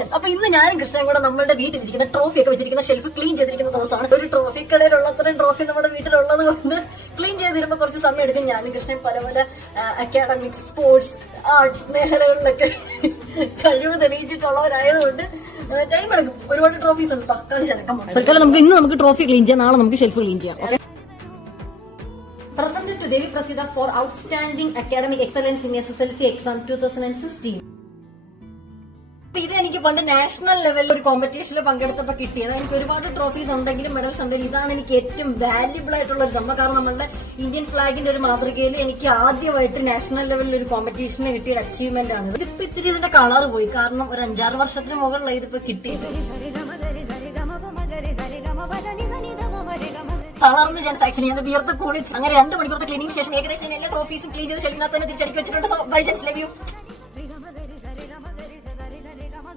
By chance. അപ്പൊ ഇന്ന് ഞാനും കൃഷ്ണയും കൂടെ നമ്മുടെ വീട്ടിലിരിക്കുന്ന ട്രോഫി ഒക്കെ വെച്ചിരിക്കുന്ന ഷെൽഫ് ക്ലീൻ ചെയ്തിരിക്കുന്ന ദിവസമാണ്. ഒരു ട്രോഫി കടയിലുള്ള അത്രയും ട്രോഫി നമ്മുടെ വീട്ടിലുള്ളത് കൊണ്ട് ക്ലീൻ ചെയ്തിരുമ്പോൾ കുറച്ച് സമയം എടുക്കും. ഞാനും കൃഷ്ണയും പല പല അക്കാഡമിക്സ്, സ്പോർട്സ്, ആർട്സ് മേഖലകളിലൊക്കെ കഴിവ് തെളിയിച്ചിട്ടുള്ളവരായതുകൊണ്ട് ടൈം എടുക്കും. ഒരുപാട് ട്രോഫീസ് ഉണ്ട്. തൽക്കാലം നമുക്ക് ട്രോഫി ക്ലീൻ ചെയ്യാം, നാളെ നമുക്ക് ഷെൽഫ് ക്ലീൻ ചെയ്യാം. Presented to Devi Prasida for outstanding academic excellence in SSLC exam 2016. ഇത് എനിക്ക് പണ്ട് നാഷണൽ ലെവലിൽ ഒരു കോമ്പറ്റീഷനിൽ പങ്കെടുത്തപ്പോൾ കിട്ടിയത്. എനിക്ക് ഒരുപാട് ട്രോഫീസ് ഉണ്ടെങ്കിലും മെഡൽസ് ഉണ്ടെങ്കിലും ഇതാണ് എനിക്ക് ഏറ്റവും വാല്യുബിൾ ആയിട്ടുള്ള ഒരു സംഭവം. കാരണം നമ്മുടെ ഇന്ത്യൻ ഫ്ലാഗിന്റെ ഒരു മാതൃകയിൽ എനിക്ക് ആദ്യമായിട്ട് നാഷണൽ ലെവലിൽ ഒരു കോമ്പറ്റീഷന് കിട്ടിയ ഒരു അച്ചീവ്മെന്റ് ആണ്. ഇതിപ്പോ ഇത്തിരി ഇതിന്റെ കളർ പോയി, കാരണം ഒരു 5-6 വർഷത്തിന് മുകളിലായി ഇതിപ്പോ കിട്ടിയത്. തളർന്ന് ഞാൻ സാക്ഷൻ ചെയ്യാൻ വിയർത്ത് കുളിച്ച് അങ്ങനെ 2 മണിക്കൂറത്തെ ക്ലീനിങ്ങിന് ശേഷം ഏകദേശം എല്ലാ ട്രോഫീസും ക്ലീൻ ചെയ്ത് ഷെൽഫിനകത്ത് തന്നെ തിരിച്ചടിക്ക് വെച്ചിട്ടുണ്ട്. So by chance love U.